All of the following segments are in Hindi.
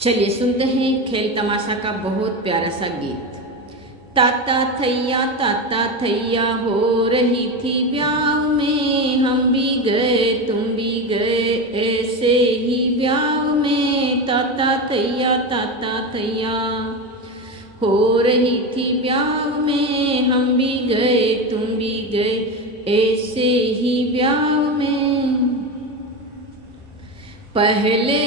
चलिए सुनते हैं खेल तमाशा का बहुत प्यारा सा गीत। ताता थैया हो रही थी ब्याह में, हम भी गए तुम भी गए ऐसे ही ब्याह में। ताता थैया हो रही थी ब्याह में, हम भी गए तुम भी गए ऐसे ही ब्याह में। पहले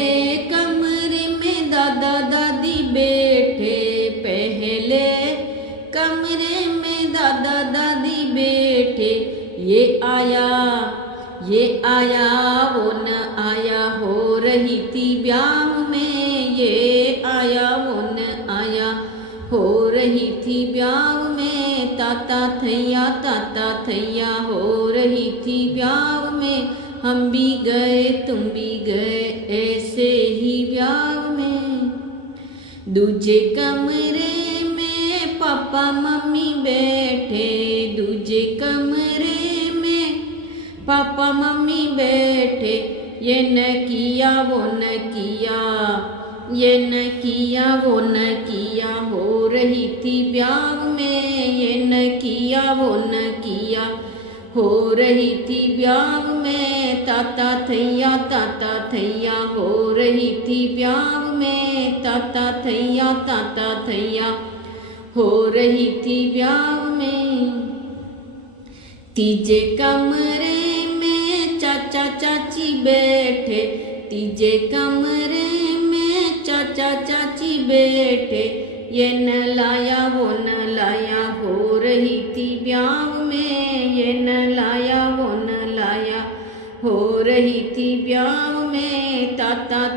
कमरे में दादा दादी बैठे, पहले कमरे में दादा दादी बैठे। ये आया वो न आया हो रही थी ब्याह में। ये आया वो न आया हो रही थी ब्याह में। ताता थैया हो रही थी ब्याह में, हम भी गए तुम भी गए ऐसे ही ब्याह में। दूजे कमरे में पापा मम्मी बैठे, दूजे कमरे में पापा मम्मी बैठे। ये न किया वो न किया, ये न किया वो न किया हो रही थी ब्याह में। ये न किया वो न किया हो रही थी ब्याह में। ताता थैया हो रही थी ब्याह में। ताता थैया हो रही थी ब्याह में। तीजे कमरे में चाचा चाची बैठे, तीजे कमरे में चाचा चाची बैठे। ये न लाया वो न लाया हो रही थी ब्याह में। ये न लाया वो न लाया हो रही थी ब्याह में। ताता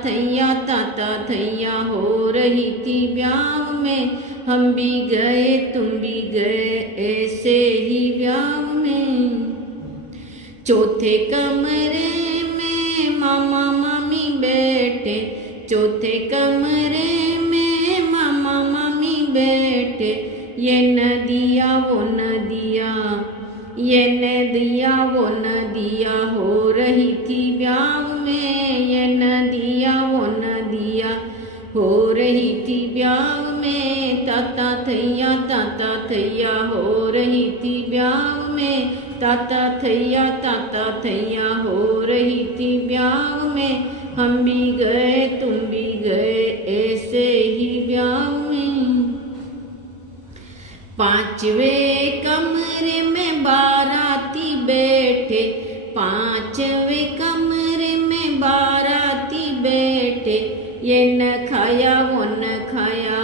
थैया हो रही थी ब्याह में, हम भी गए तुम भी गए ऐसे ही ब्याह में। चौथे कमरे में मामा मामी बैठे, चौथे कमरे में मामा मामी बैठे। ये न दिया वो न दिया, ये न दिया वो न दिया हो रही थी ब्याह में। ये न दिया वो न दिया हो रही थी ब्याह में। ताता थैया हो रही थी ब्याह में। ताता थैया हो रही थी ब्याह में, हम भी गए तुम भी गए ऐसे ही ब्याह में। पांचवें कमरे में बाराती बैठे, पांचवें कमरे में बाराती बैठे। ये न खाया वो न खाया,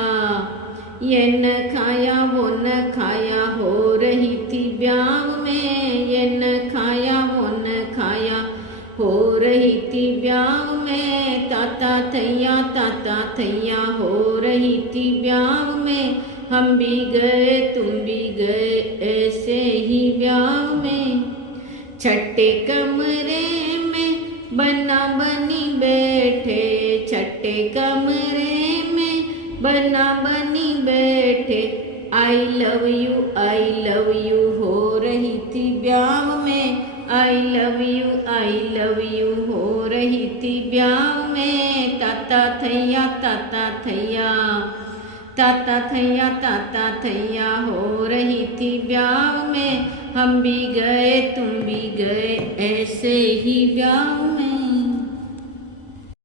ये न खाया वो न खाया हो रही थी ब्याह में। ये न खाया वो न खाया हो रही थी ब्याह में। ताता थैया हो रही थी ब्याह में, हम भी गए तुम भी गए ऐसे ही ब्याह में। छठे कमरे में बना बनी बैठे, छठे कमरे में बना बनी बैठे। आई लव यू हो रही थी ब्याह में। आई लव यू हो रही थी ब्याह में। ताता थैया हो रही थी ब्याह में, हम भी गए तुम भी गए ऐसे ही ब्याह में।